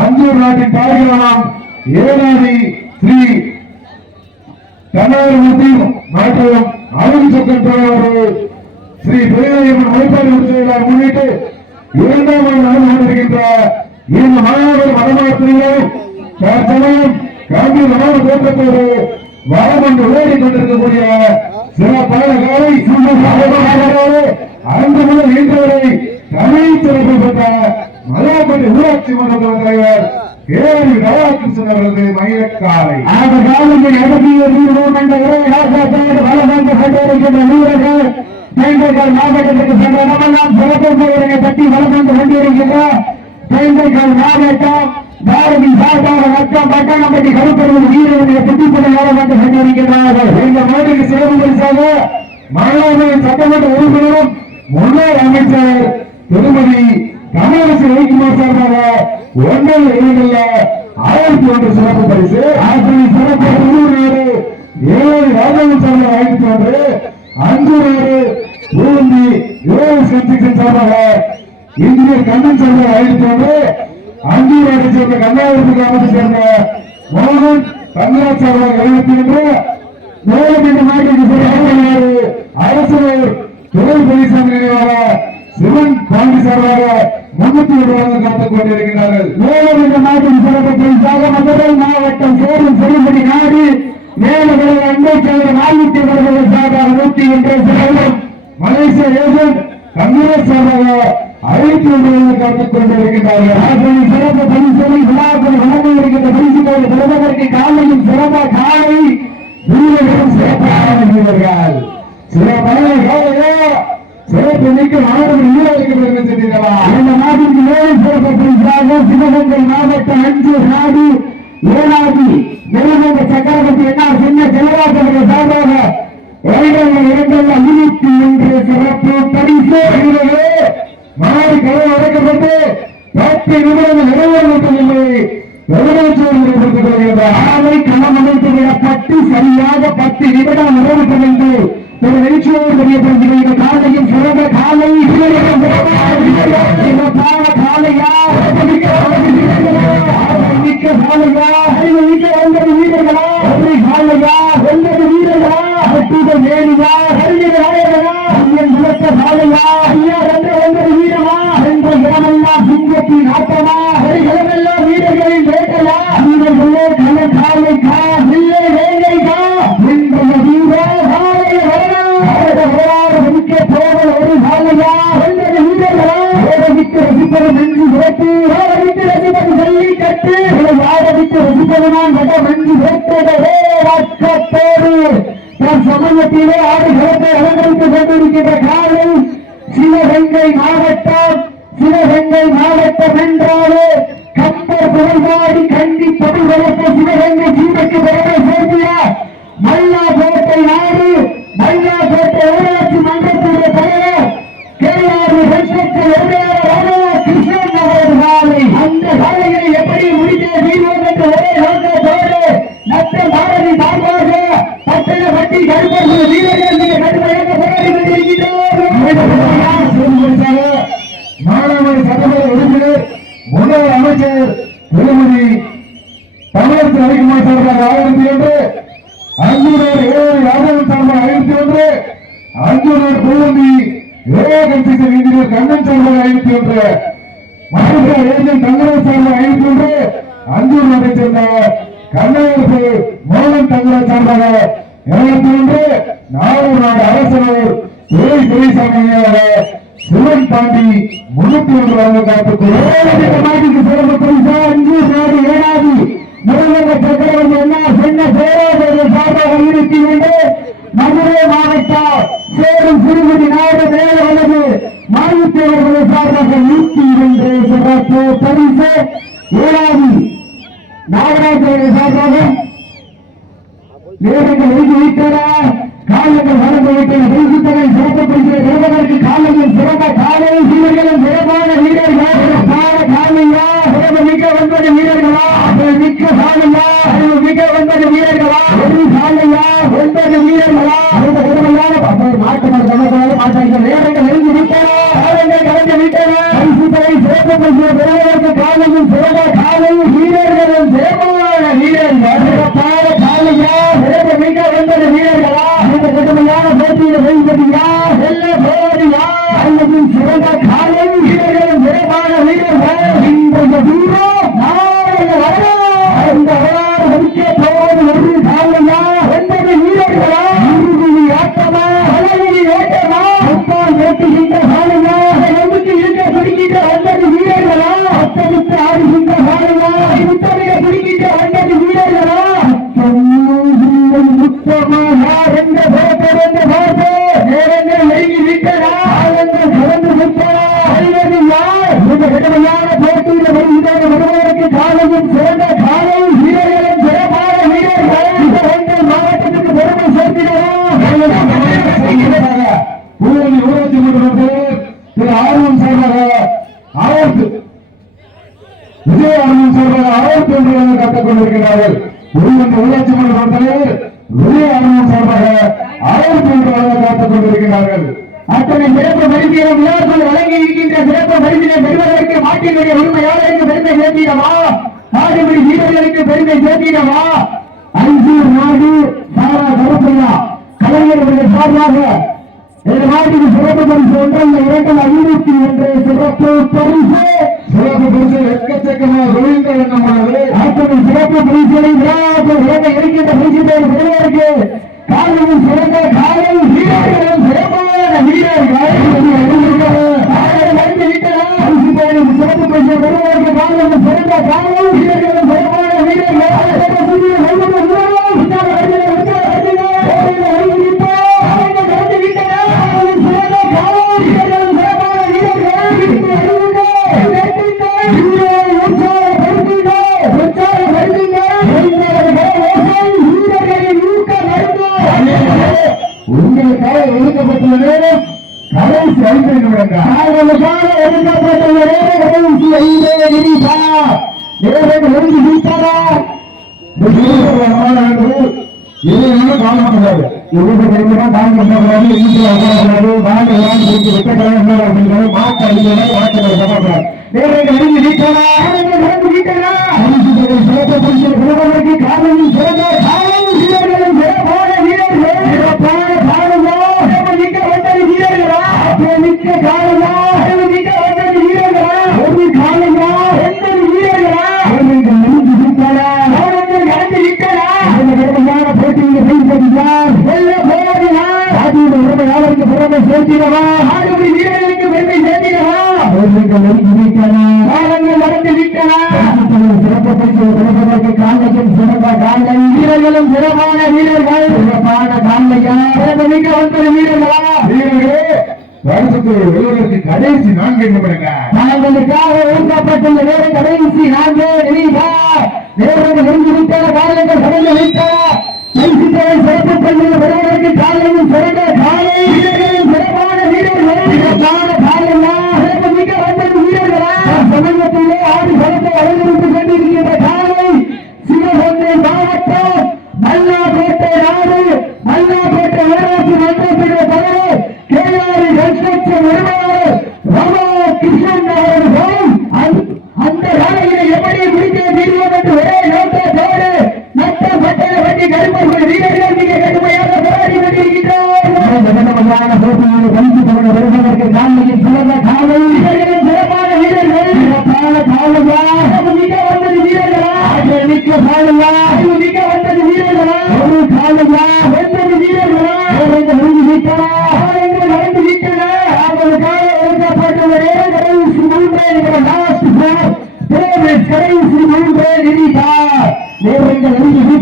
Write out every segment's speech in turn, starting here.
அஞ்சூர் நாட்டின் பாதுகாவலாம் ஏனாதி ஸ்ரீ கண்ணாரமூர்த்தி மற்றும் அருள் சக்கரவர்கள் ஸ்ரீ பெரியம்மன் வழிபாடு உற்சவத்தை முன்னிட்டு இரண்டாம் ஆண்டு நடந்து கொண்டிருக்கின்ற இந்த மாணவர் மதமாத்திரையும் தற்சமயம் காந்தி மனோர தோற்றத்தோடு வரம் என்று ஓடிக் கொண்டிருக்கக்கூடிய சிறப்பான காலை 5 முதல் இன்று வரை தமிழ் சிறப்பு பெற்ற மலையாப்பட்டி ஊராட்சி மன்ற தலைவர் கேவி ராதாகிருஷ்ணன் அவர்களது மயிலக்காலை அந்த காலத்தில் மாவட்டத்திற்கு சென்ற இடமெல்லாம் சிறப்பு பெயரை பற்றி வளம் வந்து கொண்டிருக்கின்ற மாவட்டம் பாரதி சார்பாக மற்றும் பட்டணப்பட்டி கருப்பருவது வீரனுடைய புத்திப்படை வந்து கொண்டிருக்கிறார்கள். இந்த மோடிக்கு சிறப்பு பரிசாக மாணவர்களை சட்டமன்ற உறுப்பினரும் முன்னாள் அமைச்சர் திருமதி தமிழரசு வைக்குமார் சார்பாக 1001 சிறப்பு பரிசு சிறப்பு 7 ராஜாவின் சார்பாக 501 500 பூந்தி கன்ஸ்ட்ரக்ஷன் சார்பாக இன்ஜினியர் கண்ணன் சார்பாக 501 அஞ்சூராட்டை சேர்ந்த கன்னியாகுமரி கிராமத்தை சேர்ந்த மோகன் தங்கராஜ் சார்பாக 71 மேலும் இந்த நாட்டிற்கு அரசு துணை பரிசாங்க நினைவாக சிவன் பாண்டி சார்பாக 301 காத்துக் கொண்டிருக்கிறார்கள். மேலும் இந்த நாட்டின் சிறப்பு பரிசாக மதுரை மாவட்டம் சேரும் செல்லுபடி நாடு மேலும் அன்பை சேர்ந்த நானூற்றி சார்பாக 101 சிறப்பு மலேசிய ஏஜென்ட் கங்கராஜ் சார்பாக 501 காத்துக் கொண்டிருக்கிறார்கள். சிறப்பு பரிசோலை விழாக்கள் வழங்க இருக்கின்ற பரிசுகளை பெறுவதற்கு காலையும் சிறந்த காலை வீரர்களும் சிறப்பான வீரர்கள் சிறப்பான காலையோ சிறப்பு மிக்க மாணவர் வீரர்களுக்கு சென்றீர்களா? இந்த நாட்டிற்கு மேலும் சிறப்பு பரிசாக சிவகங்கை மாவட்டம் அஞ்சூர் நாடு ஏனாதி நெருங்க சக்கரவர்த்தி என்ன சின்ன செல்வராஜர்கள் சார்பாக 221 சிறப்பு பரிசு மாறி கதவு அடைக்கப்பட்டு 10 நிமிடங்கள் நிறைவேற்றவில்லை. களம் அமைத்து விடப்பட்டு சரியாக 10 நிமிடம் நிறைவேற்றவில்லை. ஒரு நிகழ்ச்சியோடு தெரியப்படுத்துகிற காலையும் சிறந்த காலை காலையா மிக்க காலையா மிக்க 9 வீரர்களா காலையா 9 வீரர்களா வேணியா காலையா ஐயா 9 வீரமா என்ற இடமெல்லாம் சிங்கத்தின் ஆட்டமா இடமெல்லாம் வீரர்களின் வேட்டையா வீரர்களே கல காலைக்கா இல்லை வேங்கைக்கா என்ற வீர காலைய வரணும் மிக்க போவல் ஒரு காலையா 9 வீரர்களா ஓடவிட்டு ரசிப்பது நன்றி விரட்டு ஓடவிட்டு ரசிப்பது சொல்லி கட்டு ஆடவிட்டு ரசிப்பது நான் வட நன்றி விரட்டதே வட்டத்தோடு சமயத்திலே ஆடுகளத்தை அலங்கரித்துக் கொண்டிருக்கின்ற காலை சிவகங்கை மாவட்டம் என்றாலே கம்பர் புகழ்வாடி கண்டி தமிழ் வளர்த்த சிவகங்கை சீமைக்கு பெருமை சேர்த்திய மல்லாக்கோட்டை நாடு மல்லாக்கோட்டை ஊராட்சி மன்றத்துடைய தலைவர் கேரளாவு கிருஷ்ணன் அவரது காலை அந்த காலைகளை எப்படி முடிக்க செய்வோம் என்று ஒரே நோக்கத்தோடு நத்த பாரதி சார்பாக பட்டணப்பட்டி கருப்பர்கள் வீரர்கள் கடுமையாக போராடி கொண்டிருக்கிறார். மாணவர் சட்டமன்ற உறுப்பினர் முன்னாள் அமைச்சர் திருமதி தமிழரசு வைக்குமார் சார்பாக 1001 அஞ்சூர் ராஜாவின் சார்பாக 501 அஞ்சூர் பூந்தி கன்ஸ்ட்ரக்ஷன் இன்ஜினியர் கண்ணன் சார்பாக 501 தங்கராஜ் சார்பாக 5 அஞ்சூர் நாட்டை சேர்ந்த கண்ணகரசு மோகன் தங்கராஜ் சார்பாக 21 நாகூர் நாடு அரசர் துறை துறைசாமியாக சிவன் தாண்டி 301 காப்புக்கு சிறப்பு பரிசா அஞ்சூர் நாடு ஏனாதி முருகன் சக்கரவர்த்தி என்ன சொன்ன பேராசிரியர் சார்பாக இருத்தி கொண்டு மதுரை மாவட்டம் சேரும் சிறுகுடி நாடு மேல உள்ளது மாநிலத்தேவர்கள் சார்பாக 102 சிறப்பு பரிசு ஏனாதி நாகராஜ் சார்பாக நேரங்கள் ஒதுக்கிவிட்டன காலங்கள் வளர்ந்து விட்டன பரிசுத்தனை சிறப்பு பரிசை பெறுவதற்கு காலையில் சிறந்த காலை வீரர்களும் சிறப்பான வீரர்கள் சிறப்பான காலையா சிறப்பு மிக்க 9 வீரர்களா மிக்க காலையா அறிவு மிக்க 9 வீரர்களா ஒரு காலையா 9 வீரர்களா அந்த உடமையான மாற்றம் நேரங்கள் நெருங்கி விட்டன காலங்கள் கடந்து விட்டன பரிசுத்தனை சிறப்பு பரிசை பெறுவதற்கு காலையில் சிறந்த காலை வீரர்களும் சிறப்பான வீரர்கள் சிறப்பான காலையா சிறப்பு மிக்க 9 வீரர்களா இந்த கடுமையான போட்டியில் வெல்வதியா வெல்ல போவதியா அல்லது சிறந்த காலை வீரர்களும் சிறப்பான வீரர்கள் இன்றைய வீரம் நாளைய வரலாறு இந்த வரலாறு முடிக்க போவது ஒரு காலையா 9 வீரர்களா இறுதி ஆட்டமா அழகி ஓட்டமா ஒப்பால் ஓட்டுகின்ற காலையா நமக்கு இருக்க பிடிக்கின்ற 9 வீரர்களா அத்தமிட்டு ஆடுகின்ற காலையா முத்தமிழ பிடிக்கின்ற 9 வீரர்களா முத்தமா யார் என்ற பார்த்து நேரங்கள் நெருங்கி விட்டனா கடந்து விட்டனா அறிவது யார் இந்த கடுமையான போட்டியில் வருவதற்கு காலையும் சிறந்த காலை வீரர்களும் சிறப்பான வீரர்கள் இந்த 1 மாவட்டத்துக்கு பெருமை சேர்த்தினோம் ஊராட்சி மன்ற திரு ஆர்வம் சார்பாக ஆவர்த்து விஜய் ஆர்வம் சார்பாக ஆவர்த்து என்று கற்றுக் கொண்டிருக்கிறார்கள் ஊராட்சி மன்ற தலைவர் விஜய் ஆர்வம் சார்பாக ஆவர்த்து என்று காத்துக் கொண்டிருக்கிறார்கள் அத்தனை சிறப்பு பரிசீலனை விழாக்கள் வழங்கி இருக்கின்ற சிறப்பு பரிசீலனை பெறுவதற்கு மாட்டினுடைய உரிமையாளருக்கு பெருமை சேர்த்திடவா ஆடுபடி வீரர்களுக்கு பெருமை சேர்த்திடவா அஞ்சூர் நாடு சாரா கருப்பையா கலைஞர்களுடைய சார்பாக இந்த நாட்டுக்கு சிறப்பு பரிசு ஒன்றில் 251 சிறப்பு பரிசு எக்கச்சக்கமாக விழுந்த எண்ணமானது அத்தனை சிறப்பு பரிசுகளை விழாக்கள் இருக்கின்ற பரிசு பேர் பெறுவதற்கு காலையில் சிறந்த காலை வீரர்களும் சிறப்பான வீரர்கள் சிறப்பு பரிசு பெறுவதற்கு காலையில் சிறந்த காலை வீரர்களும் சிறப்பான உங்களுக்காக ஒதுக்கப்பட்டுள்ள நேரம் கடைசி 5 நிமிடங்கள் ஒதுக்கப்பட்டுள்ள நேரம் கடைசி 5 நிமிடம் நேரம் நெருங்கி விட்டன வீரர்களும் சிறப்பான வீரர்கள் சிறப்பான காலையா மிக 9 வீரர்களா வருஷத்துக்கு கடைசி 4 நிமிடங்கள் நாங்களுக்காக ஒதுக்கப்பட்டுள்ள நேரம் கடைசி 4 நிமிடம் நேரங்கள் நெருங்கிவிட்டன காலங்கள் கடந்து விட்டன சிறப்பு பள்ளியில் வருவதற்கு காலையில் சிறந்த காலை வீரர்களும் சிறப்பான வீரர்கள் சிறப்பான காலையா சிறப்பு மிக 9 வீரர்களா சமூகத்திலே ஆடி சிறந்த அழைந்திருந்து கொண்டிருக்கின்ற காலை சிவகங்கை மாவட்டம் மல்லாக்கோட்டை நாடு மல்லாக்கோட்டை ஊராட்சி மன்றத்திலே தலைவர் கேஆர் கன்ஸ்ட்ரக்ஷன் நிறுவனர் ரமோ கிருஷ்ணன் அவர்கள் அந்த காலையில எப்படி முடிக்க தீர்வோம் என்று ஒரே நோக்கத்தோடு நட்ட பட்டையை வண்டி கருப்பர்கள் வீரர்கள் மிக கடுமையாக போராடி கொண்டிருக்கின்றோம் போட்டியில் கழித்து வருவதற்கு காலையில் சிறந்த காலை வீரர்களும் சிறப்பான வீரர்கள்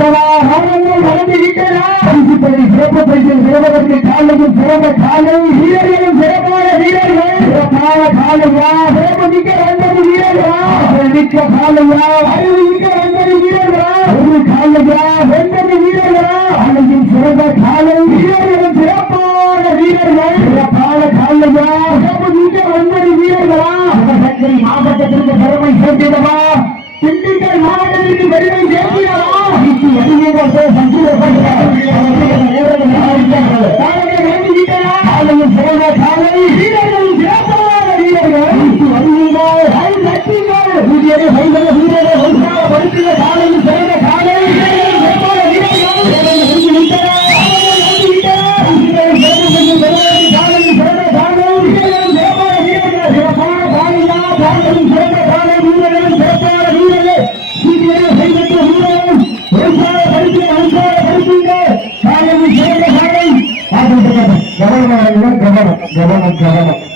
விட்டதா ராமங்கள் நடந்து விட்டதா பரிசுப்படி சிறப்பு பரிசில் சிறப்பதற்கு காலையும் சிறந்த காலை வீரர்களும் சிறப்பான வீரர்கள் சிறப்பான காலையா சிறப்பு மிக்க 9 வீரர்களா மிக்க காலையா அறிவு மிக்க 9 வீரர்களா ஒரு காலையா 9 வீரர்களா காலையும் சிறந்த காலை வீரர்களும் சிறப்பான வீரர்கள் சிறப்பான காலையா சிறப்பு மிக்க 9 வீரர்களா சிவகங்கை மாவட்டத்திற்கு பெருமை சேர்த்திடவா திண்டுக்கல் மாவட்டத்திற்கு பெருமை சேர்த்திடவா காலையும் சிறந்த காலை வீரர்களும் சிறப்பான வீரர்கள் காலையும் சிறந்த காலை கவனம்